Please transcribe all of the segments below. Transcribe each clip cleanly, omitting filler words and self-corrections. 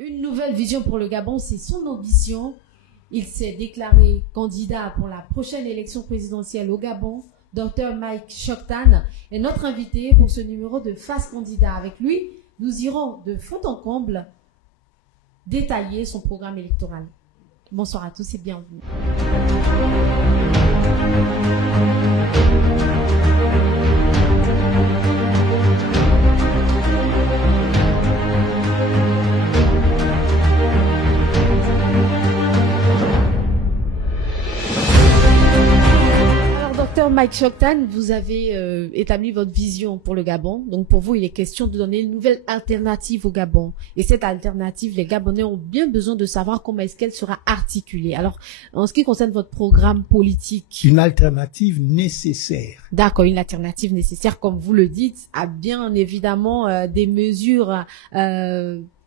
Une nouvelle vision pour le Gabon, c'est son ambition. Il s'est déclaré candidat pour la prochaine élection présidentielle au Gabon. Dr Mike Choktan est notre invité pour ce numéro de Face Candidat. Avec lui, nous irons de fond en comble détailler son programme électoral. Bonsoir à tous et bienvenue. Docteur Mike Choktan, vous avez établi votre vision pour le Gabon. Donc pour vous, il est question de donner une nouvelle alternative au Gabon. Et cette alternative, les Gabonais ont bien besoin de savoir comment est-ce qu'elle sera articulée. Alors, en ce qui concerne votre programme politique... Une alternative nécessaire. D'accord, une alternative nécessaire, comme vous le dites, a bien évidemment des mesures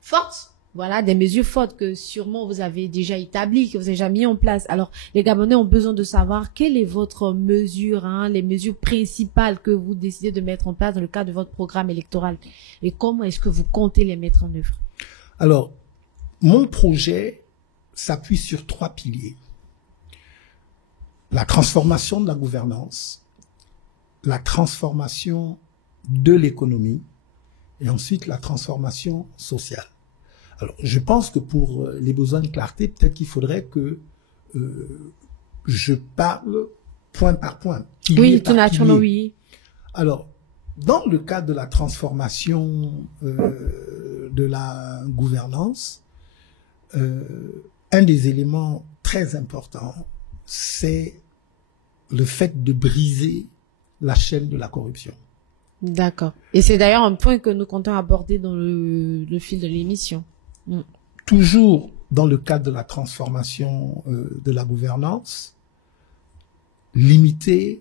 fortes. Voilà, des mesures fortes que sûrement vous avez déjà établies, que vous avez déjà mis en place. Alors, les Gabonais ont besoin de savoir quelle est votre mesure, les mesures principales que vous décidez de mettre en place dans le cadre de votre programme électoral. Et comment est-ce que vous comptez les mettre en œuvre? Alors, mon projet s'appuie sur 3 piliers. La transformation de la gouvernance, la transformation de l'économie et ensuite la transformation sociale. Alors, je pense que pour les besoins de clarté, peut-être qu'il faudrait que je parle point par point. Oui, tout naturellement, oui. Alors, dans le cadre de la transformation de la gouvernance, un des éléments très importants, c'est le fait de briser la chaîne de la corruption. D'accord. Et c'est d'ailleurs un point que nous comptons aborder dans le fil de l'émission. Toujours dans le cadre de la transformation de la gouvernance, limiter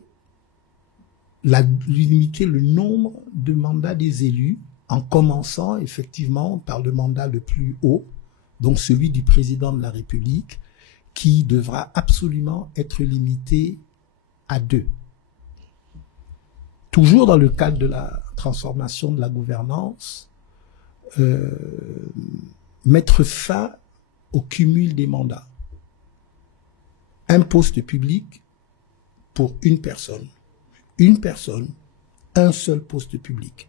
le nombre de mandats des élus en commençant effectivement par le mandat le plus haut, donc celui du président de la République, qui devra absolument être limité à 2. Toujours dans le cadre de la transformation de la gouvernance, mettre fin au cumul des mandats. Un poste public pour une personne. Une personne, un seul poste public.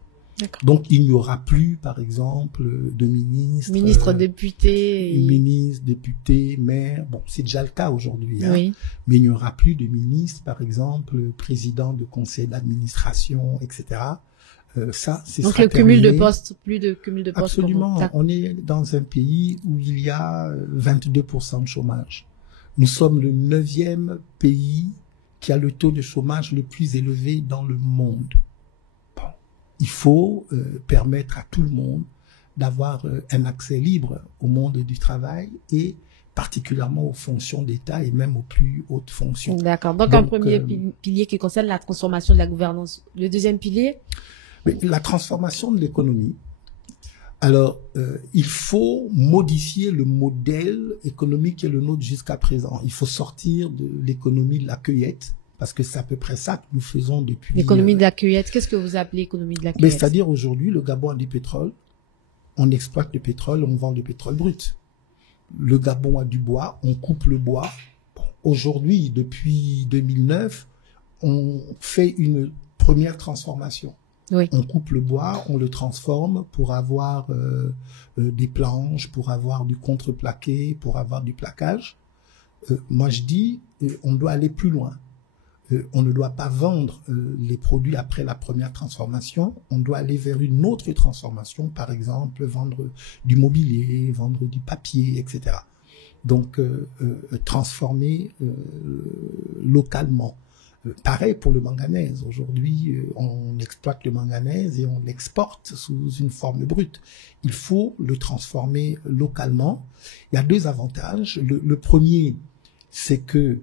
Donc, il n'y aura plus, par exemple, de ministre. Ministre, député. Ministre, député, maire. Bon, c'est déjà le cas aujourd'hui. Oui. Mais il n'y aura plus de ministre, par exemple, président de conseil d'administration, etc. Ça, c'est donc le cumul de postes, plus de cumul de postes. Absolument. On est dans un pays où il y a 22% de chômage. Nous sommes le 9e pays qui a le taux de chômage le plus élevé dans le monde. Bon. Il faut permettre à tout le monde d'avoir un accès libre au monde du travail et particulièrement aux fonctions d'État et même aux plus hautes fonctions. D'accord. Donc un premier pilier qui concerne la transformation de la gouvernance. Le deuxième pilier? La transformation de l'économie. Alors, il faut modifier le modèle économique qui est le nôtre jusqu'à présent. Il faut sortir de l'économie de la cueillette, parce que c'est à peu près ça que nous faisons depuis... L'économie de la cueillette, qu'est-ce que vous appelez économie de la cueillette? C'est-à-dire aujourd'hui, le Gabon a du pétrole, on exploite le pétrole, on vend le pétrole brut. Le Gabon a du bois, on coupe le bois. Bon, aujourd'hui, depuis 2009, on fait une première transformation. Oui. On coupe le bois, on le transforme pour avoir des planches, pour avoir du contreplaqué, pour avoir du plaquage. Moi, je dis, on doit aller plus loin. On ne doit pas vendre les produits après la première transformation. On doit aller vers une autre transformation, par exemple, vendre du mobilier, vendre du papier, etc. Donc, transformer localement. Pareil pour le manganèse. Aujourd'hui, on exploite le manganèse et on l'exporte sous une forme brute. Il faut le transformer localement. Il y a 2 avantages. Le premier, c'est que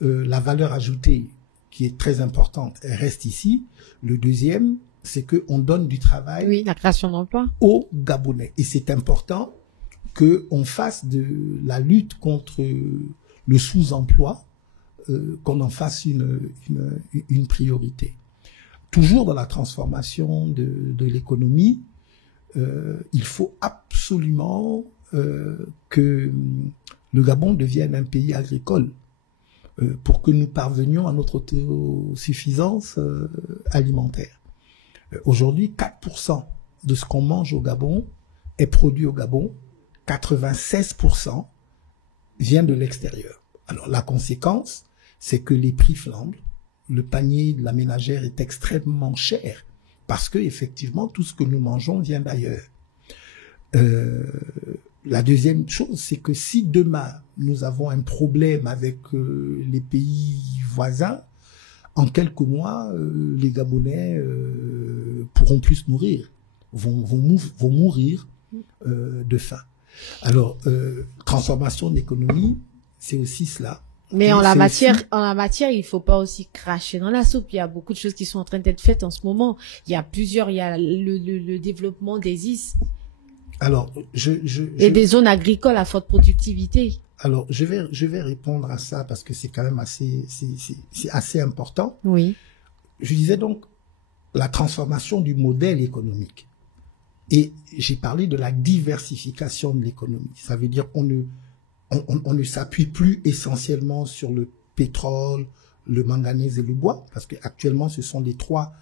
la valeur ajoutée, qui est très importante, elle reste ici. Le deuxième, c'est qu'on donne du travail, oui, la création d'emplois, aux Gabonais. Et c'est important qu'on fasse de la lutte contre le sous-emploi, qu'on en fasse une priorité. Toujours dans la transformation de l'économie, il faut absolument que le Gabon devienne un pays agricole pour que nous parvenions à notre autosuffisance alimentaire. Aujourd'hui, 4% de ce qu'on mange au Gabon est produit au Gabon, 96% vient de l'extérieur. Alors la conséquence, c'est que les prix flambent, le panier de la ménagère est extrêmement cher parce que effectivement tout ce que nous mangeons vient d'ailleurs. La deuxième chose, c'est que si demain nous avons un problème avec les pays voisins, en quelques mois, les Gabonais pourront plus se nourrir, vont mourir de faim. Alors, transformation de l'économie, c'est aussi cela. Mais en la matière, il faut pas aussi cracher dans la soupe. Il y a beaucoup de choses qui sont en train d'être faites en ce moment. Il y a le développement des IS. Alors, et des zones agricoles à forte productivité. Alors, je vais répondre à ça parce que c'est quand même c'est assez important. Oui. Je disais donc la transformation du modèle économique. Et j'ai parlé de la diversification de l'économie. Ça veut dire on ne s'appuie plus essentiellement sur le pétrole, le manganèse et le bois, parce que actuellement ce sont les trois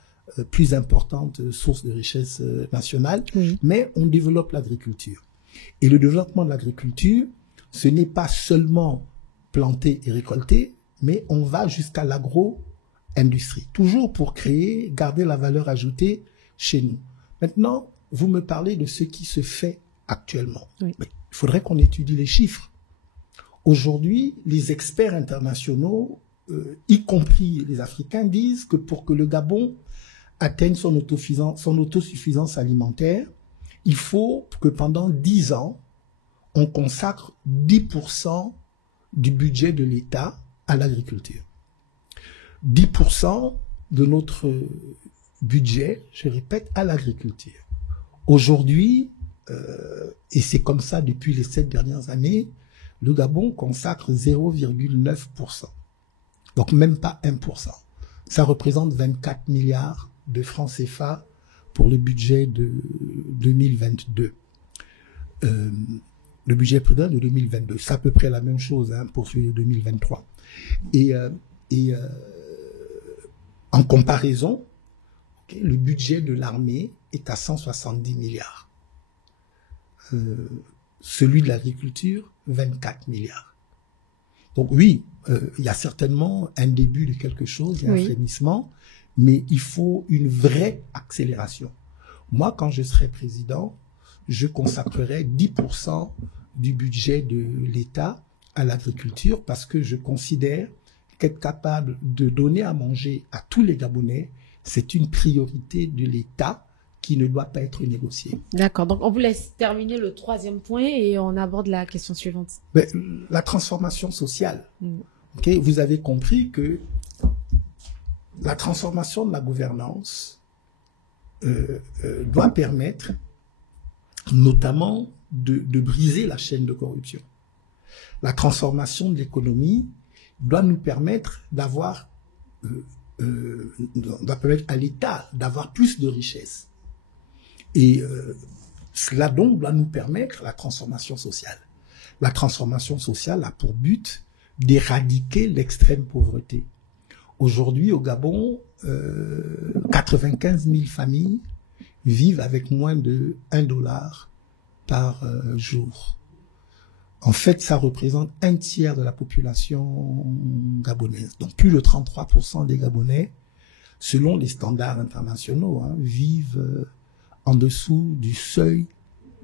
plus importantes sources de richesse nationale, oui. Mais on développe l'agriculture. Et le développement de l'agriculture, ce n'est pas seulement planter et récolter, mais on va jusqu'à l'agro-industrie, toujours pour garder la valeur ajoutée chez nous. Maintenant, vous me parlez de ce qui se fait actuellement. Oui. Mais il faudrait qu'on étudie les chiffres. Aujourd'hui, les experts internationaux, y compris les Africains, disent que pour que le Gabon atteigne son autosuffisance alimentaire, il faut que pendant 10 ans, on consacre 10% du budget de l'État à l'agriculture. 10% de notre budget, je répète, à l'agriculture. Aujourd'hui, et c'est comme ça depuis les 7 dernières années, le Gabon consacre 0,9%. Donc même pas 1%. Ça représente 24 milliards de francs CFA pour le budget de 2022. Le budget précédent de 2022. C'est à peu près la même chose pour celui de 2023. Et en comparaison, le budget de l'armée est à 170 milliards. Celui de l'agriculture, 24 milliards. Donc oui, il y a certainement un début de quelque chose, il y a un frémissement, mais il faut une vraie accélération. Moi, quand je serai président, je consacrerai 10% du budget de l'État à l'agriculture parce que je considère qu'être capable de donner à manger à tous les Gabonais, c'est une priorité de l'État qui ne doit pas être négociée. D'accord. Donc, on vous laisse terminer le 3e point et on aborde la question suivante. Mais, la transformation sociale. Okay, vous avez compris que la transformation de la gouvernance doit permettre notamment de briser la chaîne de corruption. La transformation de l'économie doit nous permettre d'avoir, doit permettre à l'État d'avoir plus de richesses. Et cela donc doit nous permettre la transformation sociale. La transformation sociale a pour but d'éradiquer l'extrême pauvreté. Aujourd'hui, au Gabon, 95 000 familles vivent avec moins de $1 par jour. En fait, ça représente 1/3 de la population gabonaise. Donc, plus de 33% des Gabonais, selon les standards internationaux, vivent en dessous du seuil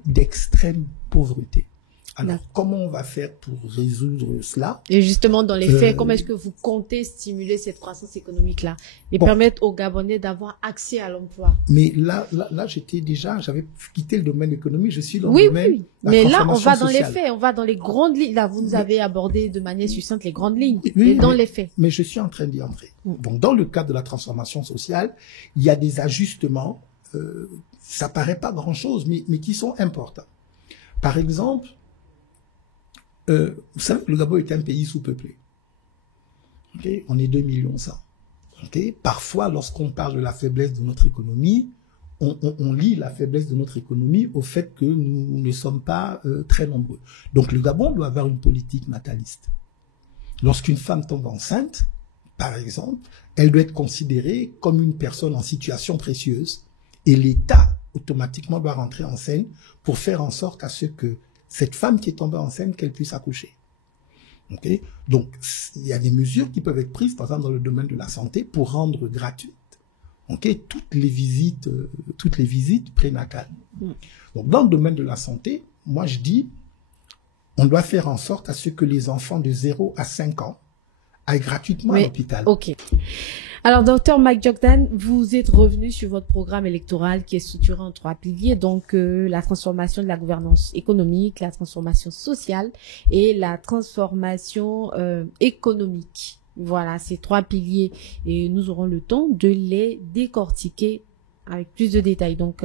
d'extrême pauvreté. Alors, comment on va faire pour résoudre cela? Et justement, dans les faits, comment est-ce que vous comptez stimuler cette croissance économique-là et permettre aux Gabonais d'avoir accès à l'emploi? Mais là, j'avais quitté le domaine économique, je suis dans le domaine de la mais là, on va dans les faits, on va dans les grandes lignes. Là, vous nous avez abordé de manière succincte les grandes lignes, les faits. Mais je suis en train d'y entrer. Donc, dans le cadre de la transformation sociale, il y a des ajustements, ça paraît pas grand-chose, mais qui sont importants. Par exemple, vous savez que le Gabon est un pays sous-peuplé. On est 2,1 millions. Parfois, lorsqu'on parle de la faiblesse de notre économie, on lie la faiblesse de notre économie au fait que nous ne sommes pas très nombreux. Donc le Gabon doit avoir une politique nataliste. Lorsqu'une femme tombe enceinte, par exemple, elle doit être considérée comme une personne en situation précieuse et l'État automatiquement doit rentrer en scène pour faire en sorte à ce que cette femme qui est tombée enceinte, qu'elle puisse accoucher. Okay? Donc, il y a des mesures qui peuvent être prises, par exemple, dans le domaine de la santé pour rendre gratuites toutes les visites prénatales. Donc, dans le domaine de la santé, moi, je dis, on doit faire en sorte à ce que les enfants de 0 à 5 ans aillent gratuitement à l'hôpital. Ok. Alors, Dr Mike Jordan, vous êtes revenu sur votre programme électoral qui est structuré en 3 piliers, donc la transformation de la gouvernance économique, la transformation sociale et la transformation économique. Voilà, ces 3 piliers, et nous aurons le temps de les décortiquer avec plus de détails. Donc,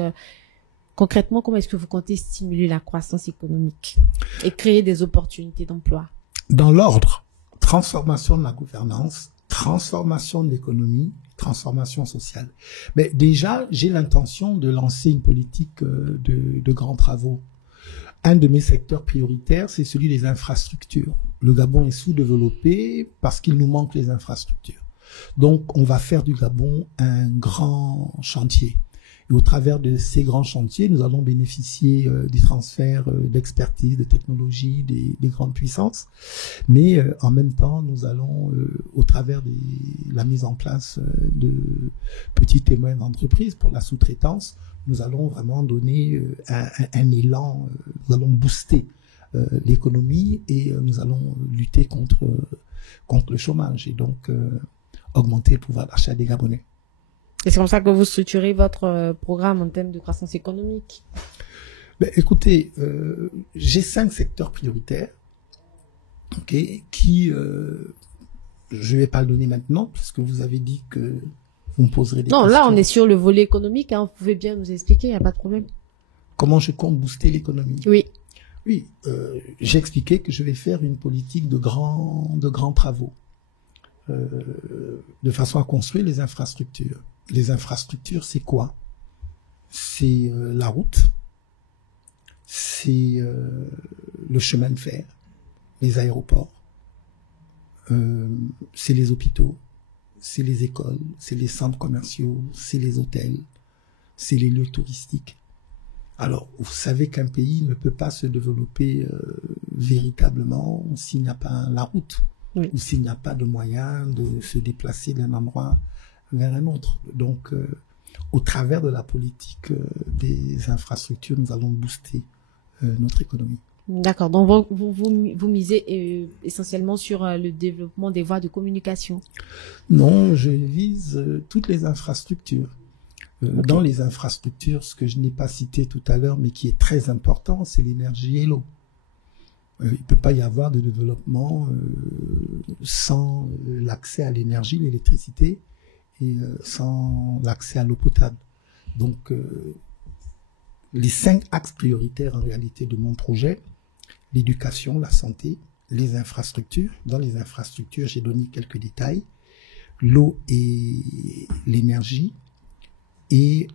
concrètement, comment est-ce que vous comptez stimuler la croissance économique et créer des opportunités d'emploi? Dans l'ordre, transformation de la gouvernance, transformation de l'économie, transformation sociale. Mais déjà, j'ai l'intention de lancer une politique de grands travaux. Un de mes secteurs prioritaires, c'est celui des infrastructures. Le Gabon est sous-développé parce qu'il nous manque les infrastructures. Donc, on va faire du Gabon un grand chantier. Et au travers de ces grands chantiers, nous allons bénéficier des transferts d'expertise, de technologie, des grandes puissances. Mais en même temps, nous allons, au travers de la mise en place de petites et moyennes entreprises pour la sous-traitance, nous allons vraiment donner un élan, nous allons booster l'économie et nous allons lutter contre le chômage et donc augmenter le pouvoir d'achat des Gabonais. Et c'est comme ça que vous structurez votre programme en termes de croissance économique? Ben, écoutez, j'ai 5 secteurs prioritaires, qui, je vais pas le donner maintenant, parce que vous avez dit que vous me poserez des questions. Non, là, on est sur le volet économique, hein, vous pouvez bien nous expliquer, il n'y a pas de problème. Comment je compte booster l'économie? Oui. Oui, j'ai expliqué que je vais faire une politique de grands travaux, de façon à construire les infrastructures. Les infrastructures, c'est quoi? C'est la route, c'est le chemin de fer, les aéroports, c'est les hôpitaux, c'est les écoles, c'est les centres commerciaux, c'est les hôtels, c'est les lieux touristiques. Alors, vous savez qu'un pays ne peut pas se développer véritablement s'il n'y a pas la route, ou s'il n'y a pas de moyens de se déplacer d'un endroit vers un autre. Donc, au travers de la politique des infrastructures, nous allons booster notre économie. D'accord. Donc, vous misez essentiellement sur le développement des voies de communication? Non, je vise toutes les infrastructures. Dans les infrastructures, ce que je n'ai pas cité tout à l'heure, mais qui est très important, c'est l'énergie et l'eau. Il ne peut pas y avoir de développement sans l'accès à l'énergie, l'électricité, et sans l'accès à l'eau potable. Donc, les 5 axes prioritaires en réalité de mon projet, l'éducation, la santé, les infrastructures. Dans les infrastructures, j'ai donné quelques détails. L'eau et l'énergie et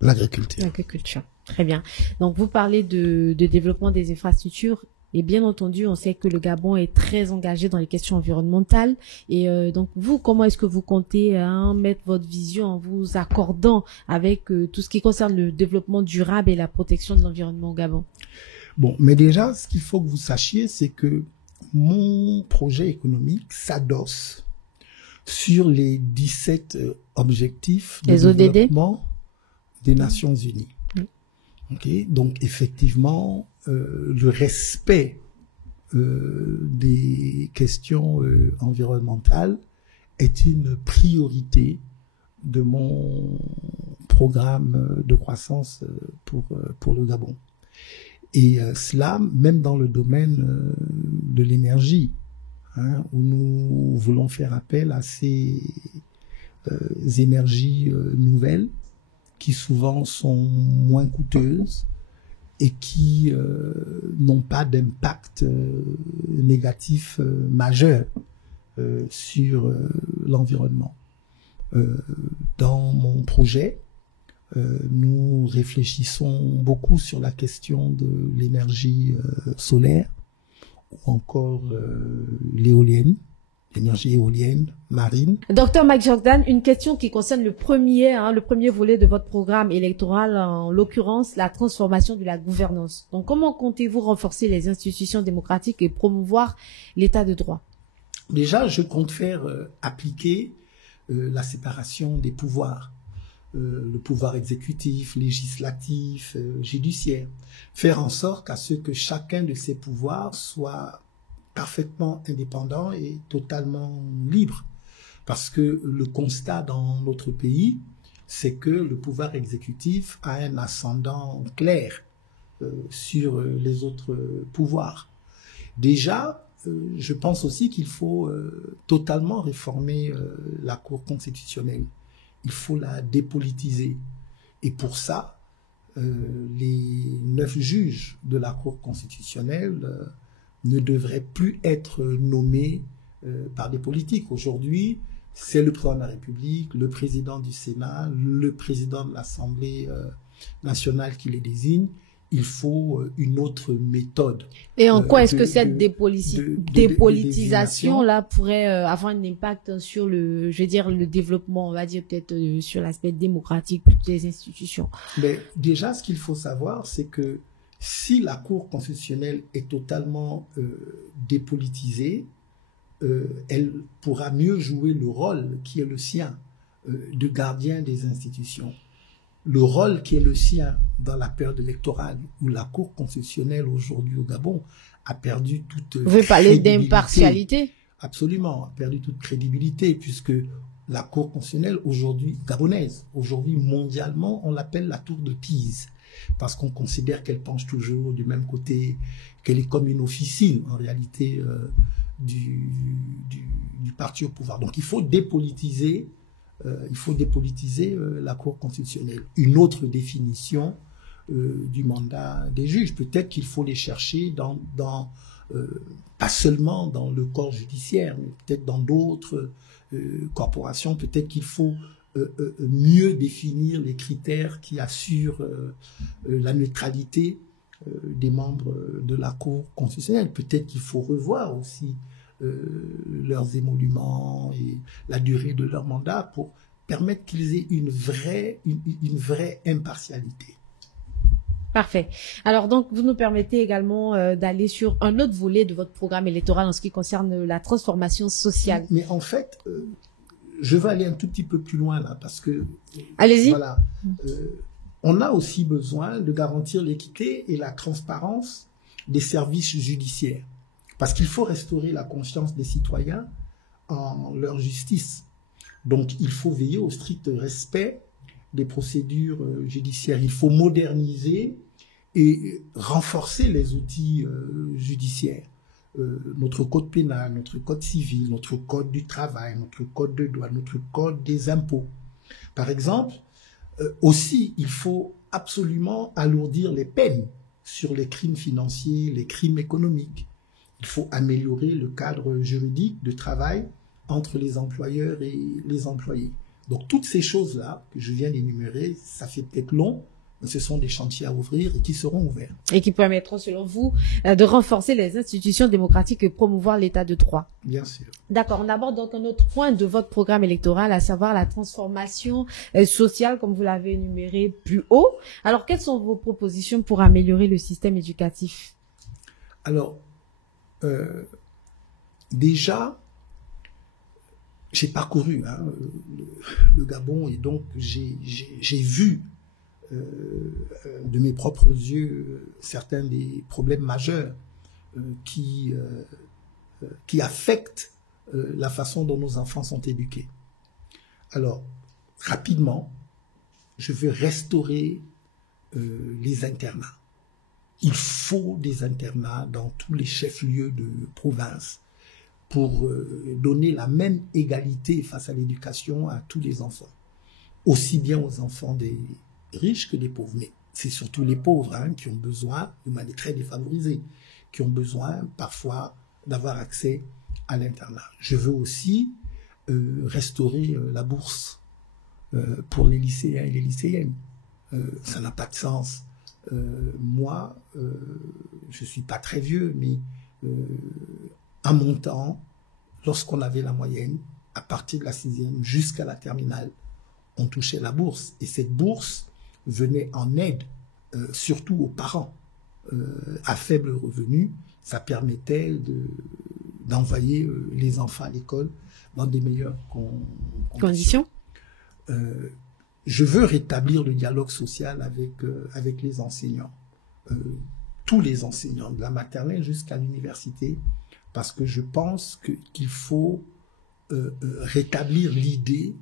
l'agriculture. L'agriculture, très bien. Donc, vous parlez de développement des infrastructures. Et bien entendu, on sait que le Gabon est très engagé dans les questions environnementales. Et donc, vous, comment est-ce que vous comptez mettre votre vision en vous accordant avec tout ce qui concerne le développement durable et la protection de l'environnement au Gabon? Bon, mais déjà, ce qu'il faut que vous sachiez, c'est que mon projet économique s'adosse sur les 17 objectifs de développement des Nations Unies. Donc, effectivement, le respect des questions environnementales est une priorité de mon programme de croissance pour le Gabon. Et cela, même dans le domaine de l'énergie, où nous voulons faire appel à ces énergies nouvelles qui souvent sont moins coûteuses et qui n'ont pas d'impact négatif majeur sur l'environnement. Dans mon projet, nous réfléchissons beaucoup sur la question de l'énergie solaire ou encore l'éolienne, l'énergie éolienne, marine. Docteur Mike Jordan, une question qui concerne le premier volet de votre programme électoral, en l'occurrence la transformation de la gouvernance. Donc, comment comptez-vous renforcer les institutions démocratiques et promouvoir l'état de droit? Déjà, je compte faire appliquer la séparation des pouvoirs, le pouvoir exécutif, législatif, judiciaire. Faire en sorte à ce que chacun de ces pouvoirs soit parfaitement indépendant et totalement libre. Parce que le constat dans notre pays, c'est que le pouvoir exécutif a un ascendant clair sur les autres pouvoirs. Déjà, je pense aussi qu'il faut totalement réformer la Cour constitutionnelle. Il faut la dépolitiser. Et pour ça, les 9 juges de la Cour constitutionnelle ne devraient plus être nommés par des politiques. Aujourd'hui, c'est le président de la République, le président du Sénat, le président de l'Assemblée nationale qui les désigne. Il faut une autre méthode. Et en quoi est-ce que cette dépolitisation-là pourrait avoir un impact sur le développement, on va dire peut-être sur l'aspect démocratique des institutions? Mais déjà, ce qu'il faut savoir, c'est que si la Cour constitutionnelle est totalement dépolitisée, elle pourra mieux jouer le rôle qui est le sien de gardien des institutions. Le rôle qui est le sien dans la période électorale où la Cour constitutionnelle aujourd'hui au Gabon a perdu toute crédibilité. Vous parlez d'impartialité? Absolument, a perdu toute crédibilité puisque la Cour constitutionnelle aujourd'hui gabonaise, aujourd'hui mondialement, on l'appelle la tour de Pise parce qu'on considère qu'elle penche toujours du même côté, qu'elle est comme une officine en réalité du parti au pouvoir. Donc il faut dépolitiser la Cour constitutionnelle. Une autre définition du mandat des juges, peut-être qu'il faut les chercher pas seulement dans le corps judiciaire, mais peut-être dans d'autres corporations. Peut-être qu'il faut mieux définir les critères qui assurent la neutralité des membres de la Cour constitutionnelle. Peut-être qu'il faut revoir aussi leurs émoluments et la durée de leur mandat pour permettre qu'ils aient une vraie impartialité. Parfait. Alors donc, vous nous permettez également d'aller sur un autre volet de votre programme électoral en ce qui concerne la transformation sociale. Mais en fait, je vais aller un tout petit peu plus loin là, parce que... Allez-y. Voilà, on a aussi besoin de garantir l'équité et la transparence des services judiciaires. Parce qu'il faut restaurer la confiance des citoyens en leur justice. Donc, il faut veiller au strict respect des procédures judiciaires. Il faut moderniser et renforcer les outils judiciaires. Notre code pénal, notre code civil, notre code du travail, notre code de douane, notre code des impôts. Par exemple, aussi, il faut absolument alourdir les peines sur les crimes financiers, les crimes économiques. Il faut améliorer le cadre juridique de travail entre les employeurs et les employés. Donc, toutes ces choses-là que je viens d'énumérer, ça fait peut-être long, mais ce sont des chantiers à ouvrir et qui seront ouverts. Et qui permettront, selon vous, de renforcer les institutions démocratiques et promouvoir l'état de droit. Bien sûr. D'accord. On aborde donc un autre point de votre programme électoral, à savoir la transformation sociale, comme vous l'avez énuméré plus haut. Alors, quelles sont vos propositions pour améliorer le système éducatif? Alors, déjà, j'ai parcouru le Gabon et donc j'ai vu de mes propres yeux certains des problèmes majeurs qui affectent la façon dont nos enfants sont éduqués. Alors, rapidement, je veux restaurer les internats. Il faut des internats dans tous les chefs-lieux de province pour donner la même égalité face à l'éducation à tous les enfants, aussi bien aux enfants des riches que des pauvres. Mais c'est surtout les pauvres qui ont besoin, de manière très défavorisée, qui ont besoin parfois d'avoir accès à l'internat. Je veux aussi restaurer la bourse pour les lycéens et les lycéennes. Ça n'a pas de sens. Moi, je suis pas très vieux, mais à mon temps, lorsqu'on avait la moyenne, à partir de la 6e jusqu'à la terminale, on touchait la bourse. Et cette bourse venait en aide, surtout aux parents à faible revenu. Ça permettait d'envoyer les enfants à l'école dans des meilleures conditions. Je veux rétablir le dialogue social avec les enseignants, tous les enseignants, de la maternelle jusqu'à l'université, parce que je pense qu'il faut rétablir l'idée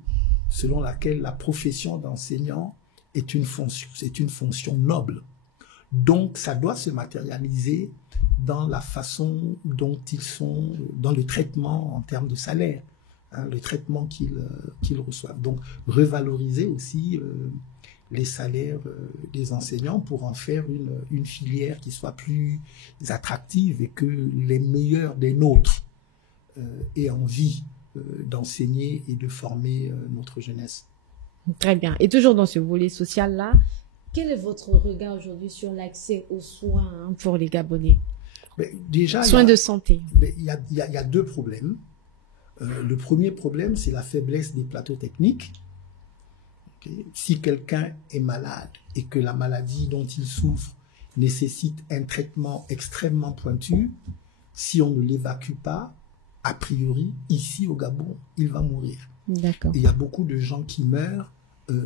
selon laquelle la profession d'enseignant est une fonction noble. Donc, ça doit se matérialiser dans la façon dont ils sont, dans le traitement en termes de salaire, hein, le traitement qu'ils reçoivent. Donc, revaloriser aussi les salaires des enseignants pour en faire une filière qui soit plus attractive et que les meilleurs des nôtres aient envie d'enseigner et de former notre jeunesse. Très bien. Et toujours dans ce volet social-là, quel est votre regard aujourd'hui sur l'accès aux soins pour les Gabonais? Déjà, soins de santé. Il y a deux problèmes. Le premier problème, c'est la faiblesse des plateaux techniques. Okay. Si quelqu'un est malade et que la maladie dont il souffre nécessite un traitement extrêmement pointu, si on ne l'évacue pas, a priori, ici au Gabon, il va mourir. D'accord. Et il y a beaucoup de gens qui meurent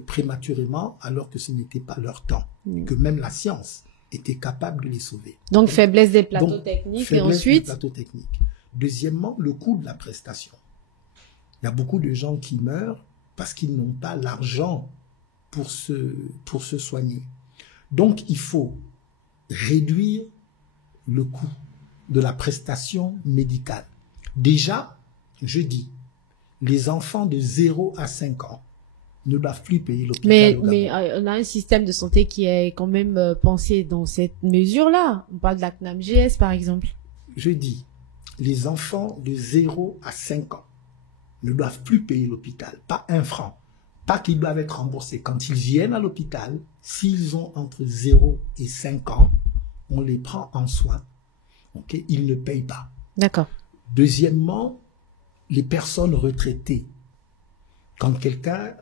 prématurément alors que ce n'était pas leur temps, que même la science était capable de les sauver. Donc, faiblesse des plateaux techniques et ensuite des plateaux techniques. Deuxièmement, le coût de la prestation. Il y a beaucoup de gens qui meurent parce qu'ils n'ont pas l'argent pour se soigner. Donc, il faut réduire le coût de la prestation médicale. Déjà, je dis, les enfants de 0 à 5 ans ne doivent plus payer l'hôpital. Mais on a un système de santé qui est quand même pensé dans cette mesure-là. On parle de la CNAMGS, par exemple. Je dis, les enfants de 0 à 5 ans ne doivent plus payer l'hôpital, pas un franc. Pas qu'ils doivent être remboursés. Quand ils viennent à l'hôpital, s'ils ont entre 0 et 5 ans, on les prend en soin. Okay? Ils ne payent pas. D'accord. Deuxièmement, les personnes retraitées. Quand quelqu'un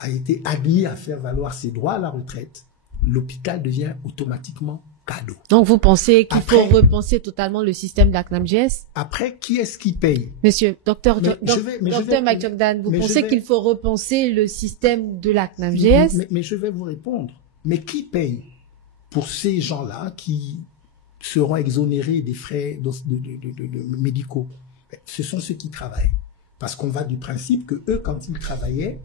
a été admis à faire valoir ses droits à la retraite, l'hôpital devient automatiquement cadeau. Donc, vous pensez qu'il faut repenser totalement le système de la CNAMGS? Après, qui est-ce qui paye? Monsieur, docteur Mike Jordan, vous pensez qu'il faut repenser le système de la CNAMGS? Mais je vais vous répondre. Mais qui paye pour ces gens-là qui seront exonérés des frais médicaux? Ce sont ceux qui travaillent. Parce qu'on va du principe que eux, quand ils travaillaient,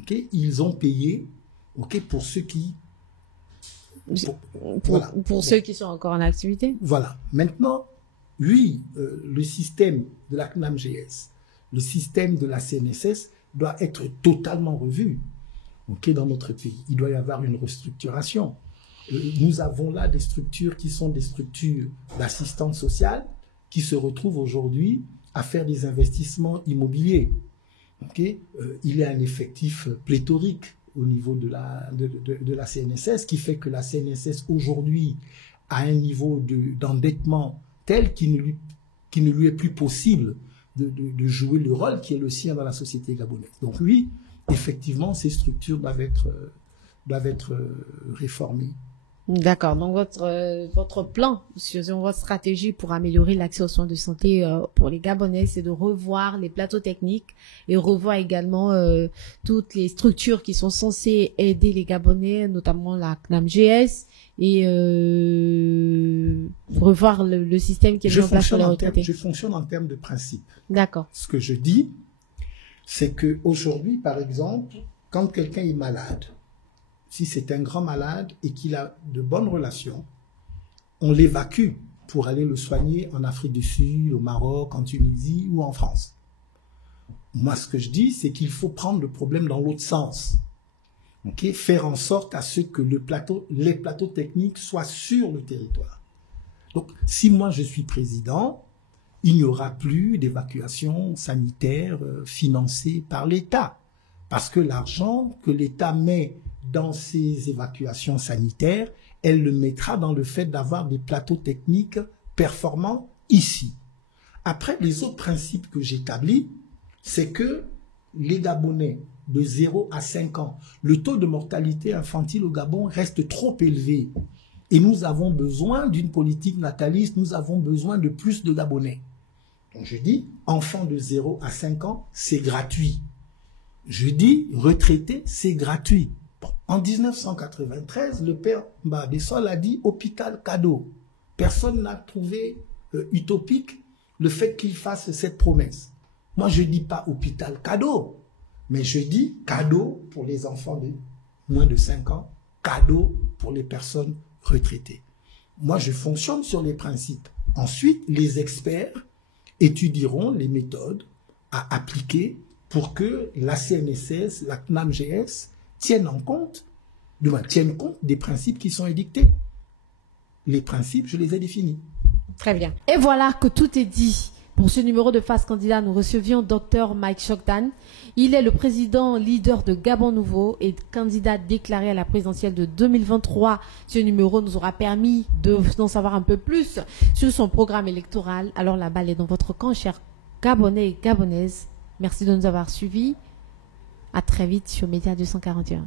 okay, ils ont payé, okay, pour ceux qui... Pour ceux qui sont encore en activité. Voilà. Maintenant, oui, le système de la CNAMGS, le système de la CNSS doit être totalement revu, okay, dans notre pays. Il doit y avoir une restructuration. Nous avons là des structures qui sont des structures d'assistance sociale qui se retrouvent aujourd'hui à faire des investissements immobiliers. Okay? Il y a un effectif pléthorique au niveau de la CNSS qui fait que la CNSS aujourd'hui a un niveau d'endettement tel qu'il ne lui est plus possible de jouer le rôle qui est le sien dans la société gabonaise. Donc oui, effectivement, ces structures doivent être réformées. D'accord. Donc votre plan, votre stratégie pour améliorer l'accès aux soins de santé pour les Gabonais, c'est de revoir les plateaux techniques et revoir également toutes les structures qui sont censées aider les Gabonais, notamment la CNAMGS, et revoir le système qui est mis en place pour les retraités. Je fonctionne en termes de principe. D'accord. Ce que je dis, c'est que aujourd'hui, par exemple, quand quelqu'un est malade, si c'est un grand malade et qu'il a de bonnes relations, on l'évacue pour aller le soigner en Afrique du Sud, au Maroc, en Tunisie ou en France. Moi, ce que je dis, c'est qu'il faut prendre le problème dans l'autre sens. Okay? Faire en sorte à ce que les plateaux techniques soient sur le territoire. Donc, si moi je suis président, il n'y aura plus d'évacuation sanitaire financée par l'État. Parce que l'argent que l'État met dans ces évacuations sanitaires, elle le mettra dans le fait d'avoir des plateaux techniques performants ici. Après, les autres principes que j'établis, c'est que les Gabonais de 0 à 5 ans, le taux de mortalité infantile au Gabon reste trop élevé. Et nous avons besoin d'une politique nataliste, nous avons besoin de plus de Gabonais. Donc je dis, enfants de 0 à 5 ans, c'est gratuit. Je dis, retraités, c'est gratuit. Bon, en 1993, le père Mbabessol a dit hôpital cadeau. Personne n'a trouvé utopique le fait qu'il fasse cette promesse. Moi, je ne dis pas hôpital cadeau, mais je dis cadeau pour les enfants de moins de 5 ans, cadeau pour les personnes retraitées. Moi, je fonctionne sur les principes. Ensuite, les experts étudieront les méthodes à appliquer pour que la CNSS, la CNAMGS tiennent compte des principes qui sont édictés. Les principes, je les ai définis. Très bien. Et voilà que tout est dit. Pour ce numéro de Face Candidat, nous recevions Dr Mike Chokdan. Il est le président leader de Gabon Nouveau et candidat déclaré à la présidentielle de 2023. Ce numéro nous aura permis d'en savoir un peu plus sur son programme électoral. Alors la balle est dans votre camp, chers Gabonais et Gabonaises. Merci de nous avoir suivis. À très vite sur Média 241.